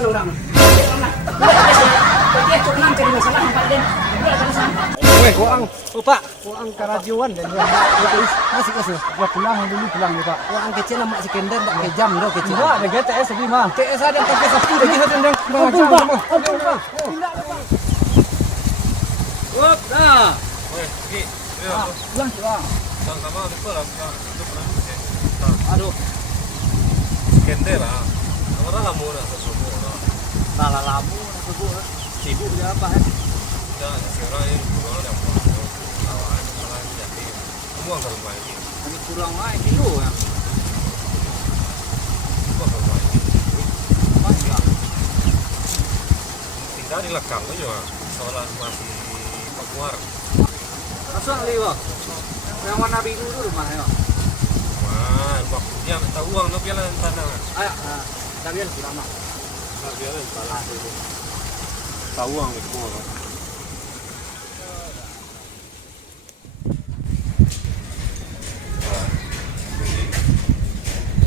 pun orang. Dia cuma jadi masalah Pak Den. Weh, kuang, Pak, kuang karajuan dan ya. Masih kasih. Ya pulang dulu pulang ya, Pak. Kuang kecil nama si Kender tak ke jam dah kecil. Enggak, ada GTS lebih mah. GTS ada pakai sapu dah kita tendang. Wop, dah. Weh, pergi. Pulang, pulang. Sama-sama lupa lah. Aduh, Kender lah. Orang lama dah sesuatu lah. salah lamu nak sibuk dia apa Ya, si orang yang kurang yang buat kawan, orang yang jadi semua ke rumah ini. Ini kurang lah kilo ya. Semua ke rumah ini. Banyak. Tinggal di lekang tu juga. Soalnya masih keluar. Masuk lewat. Yang warna biru tu rumahnya. Man, waktunya minta uang tu piala tanah. Ayo, dah biar kurang mah. Tak piala salah tu. Tahu uang itu semua.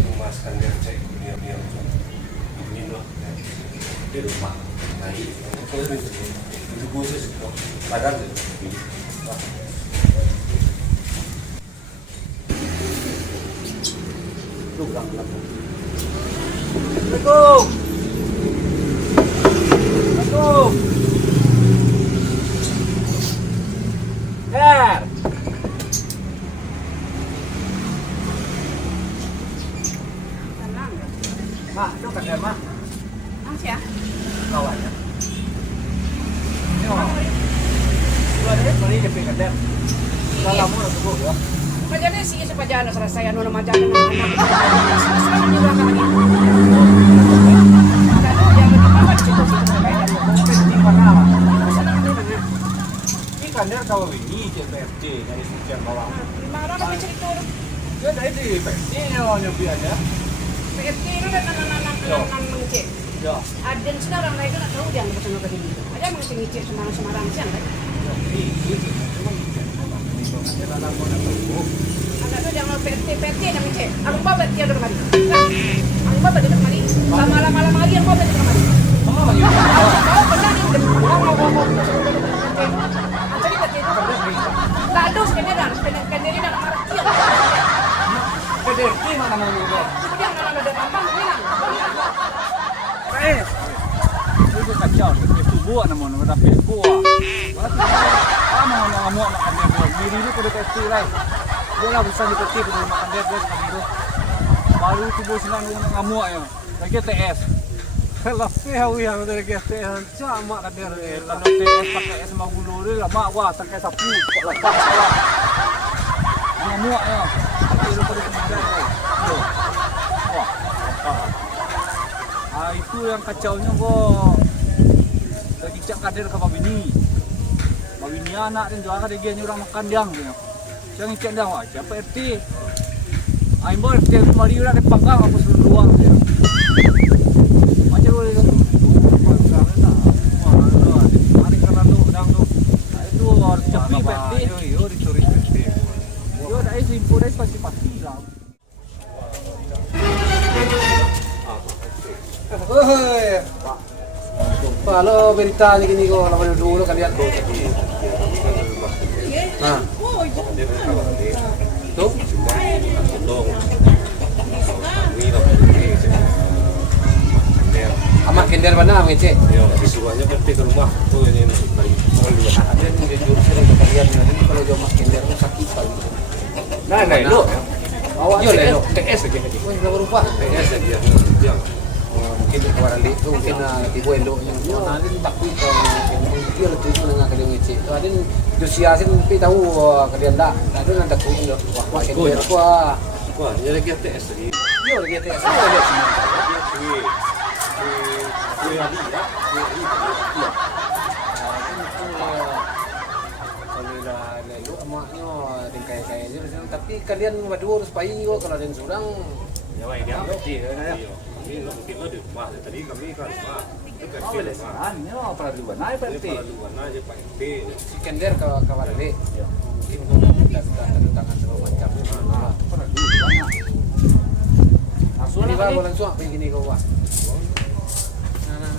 Memaskan dia cek dia ini loh. Di rumah. Nah, kalau itu khusus padahal Kurang lah. Assalamualaikum. Assalamualaikum. Ker. Mak, itu kan Ker, Mak. Masih ya? Kawan ya. Ini orang. Dua dari beri ke Ker. Sudah lama dah tunggu ya. Pajana sih sepajana selesai anu nama jalan anak. Selesai ni orang lagi. Kalau yang mana situ sampai dah. Ini mana? Senang ni mana? Ini kan dia kawan ini je PFC dari sekian bawah. Mana nak cerita tu? Dia dari di PFC ni orang nyobi aja. PFT itu kan anak-anak mengecek. Ya. Ada sekarang mereka nak tahu dia bersama ke sini. Ada mengecek Semarang siang kan? Agak tu jangan PT yang mengecek. Aku bawa dia ke kemari. Aku bawa dia ke kemari. Lama-lama lagi aku bawa dia ke kemari. Oh, ya. Kau pernah ni udah mau. Jadi PT itu. Tak ada skenario nak marah dia. PDRT mana mau ni? Kemudian nak ada tambang bilang. Itu kacau, itu buat namun tapi buat. Mana ngamuk makan dia. Diri ni pada PFC lah. Dia lah besar di peti pada makan dia makan itu. Baru tubuh senang ngamuk ya. Lagi TS. Selesai hawi yang dari TS. Cuma kan dia kalau TS pakai es mau gulu dia lama wah sampai sapu kok lepas lah. Ngamuk ya. Itu pada kemarin. Wah. Itu yang kacaunya kok. Lagi cak kader ke Babini. Babini anak dan juga ada dia orang makan diang dia. Jangan cak dah wah, siapa RT? Ai mau RT mari udah dipanggang aku suruh luar dia. Macam boleh tu. Panggang dah. Wah, hari kana tu dang tu. Itu harus cepi RT. Yo dicuri RT. Yo dah isi info dah pasti lah. Oi. Kalau beritanya gini kok lama dulu kalian tuh. Nah. Tuh. Amak Kender mana ngecek? Yo, visualnya pergi ke rumah tuh ini Ada yang dia jurusan untuk kalian nanti kalau jauh Mas Kender tuh sakit paling. Nah, lo. Awak yo lelo. TS aja. Wah, berapa rupa? TS aja. Yang Mungkin kawaran itu mungkin tibo elo nya. Nah, ini takut dia itu dengan kalian ngecek. Tuh ada Josia sih tapi tahu kalian dak. Ada yang takut ndo. Wah, Kender wah. wah, jadi lagi TS tadi. Yo gitu ya. Saya lihat sini. Kue lagi ya. Iya. Kalau lah lalu emaknya kayak-kayaknya tapi kalian berdua harus payung juga kalau ada yang surang. Ya baik dia. Kami mungkin lo di rumah tadi kami kan rumah. Itu kan di rumah. Ini perluan naik berarti. Perluan aja Pak RT. Si Kender kalau kawan ada. Mungkin kita tanda tangan segala macam. Perluan. Langsung ni baru langsung apa gini kau buat. Nah,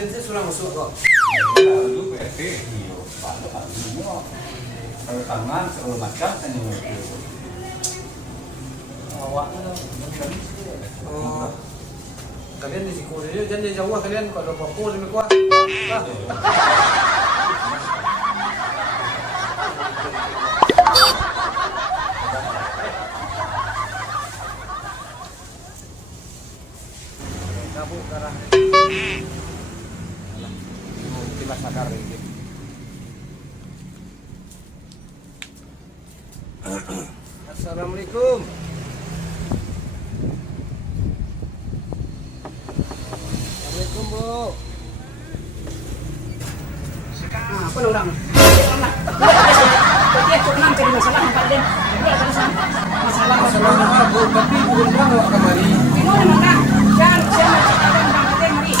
Aden saya sudah masuk kok. Lalu PT iyo, pada semua kalau tangan segala macam kan yang itu. Awaknya Oh. Kalian di siku dia jangan jauh kalian kalau fokus lebih kuat. kamu karena tiba sadar ini. Assalamualaikum. Assalamualaikum Bu. Nah, apa orang? Dia cuma jadi masalah empat den. Dia terus masalah. Masalah Bu, tapi belum bawa kemari. Ini mana kan? Jangan siapa ada tentang den mari.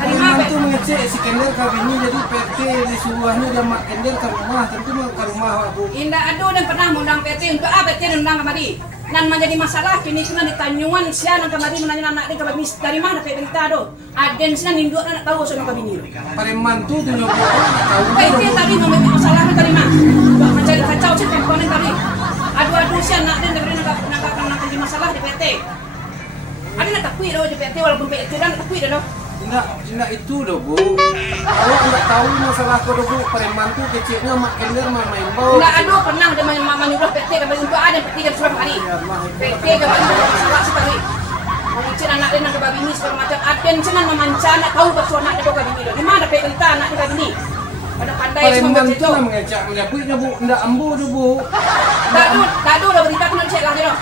Dari mana? Mantu mengecek si Kender kawinnya jadi PT disuruhnya dia mak Kender ke rumah, tentu mau ke rumah Bu. Indah aduh dan pernah mengundang PT untuk apa PT undang kemari? Dan menjadi masalah kini cuma di Tanyuan siapa yang kemari menanya anak dia kami dari mana PT kita do? Aden siapa nindu anak tahu soal kami ini. Pada mantu tu nyoba tahu. PT tadi memiliki masalah dari mana? Mencari kacau sih komponen tadi. Aduh siapa anak dia dari nak jadi masalah di PT. Ada nak takui doh di PT walaupun PT dan takui doh. Tidak itu doh Bu. Awak enggak tahu masalah kau doh Bu. Pada mantu kecilnya mak Kender main bau. Enggak aduh pernah udah menyuruh PT kami untuk ada PT kan sudah hari. PT kami masalah sekali. Mungkin anak dia nak babi ini segala macam. Aden cenan memancana tahu betul anak dia babi ini. Di mana PT kita anak dia babi ini? Pada pandai Pada semua mantu begitu. lah mengejak menyabutnya Bu. Tidak ambu doh Bu. Dadu udah berita tu nak cek lah dia.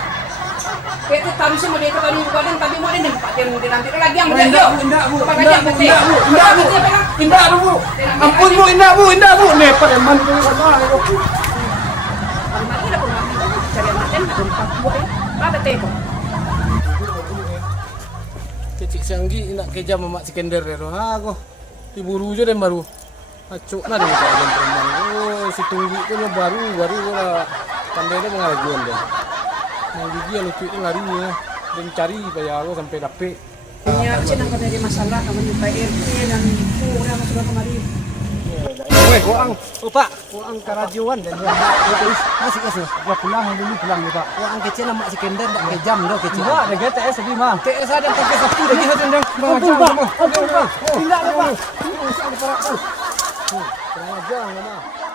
PT tahu semua dia kembali bukan tapi mau dia nampak dia nanti lagi yang Indah dia. Bu, indah Bu. Pada Indah dia Bu, PT. indah Bu. Indah Bu. Indah Bu. Ampun Bu, indah Bu, indah Bu. Nih pada mantu sama Bu. Mati dah pun mati. Cari anak dia nak buat apa PT tu? Kecik sanggi nak keja mamak si Kender dia tu. Ha aku. Diburu je dan baru. Acuk nah dia macam perempuan. Oh, si tunggu tu lah baru lah. Pandai dia mengajuan dia. Yang gigi yang lucu itu lari ya. Dan cari bayar aku sampai dapet. Ya, cina kan dari masalah kami di RT dan ibu orang sudah kemari. Weh, goang. Oh Pak, orang karajuan dan dia masih kasih. Ya pulang dulu pulang nih Pak. Goang kecil nama si Kender tak kejam dah kecil. Enggak, ada GTS lebih mah. TS ada pakai sapu dah kita tendang. Ampun Pak, ampun Pak. Tidak Pak. Kurang ajar nama.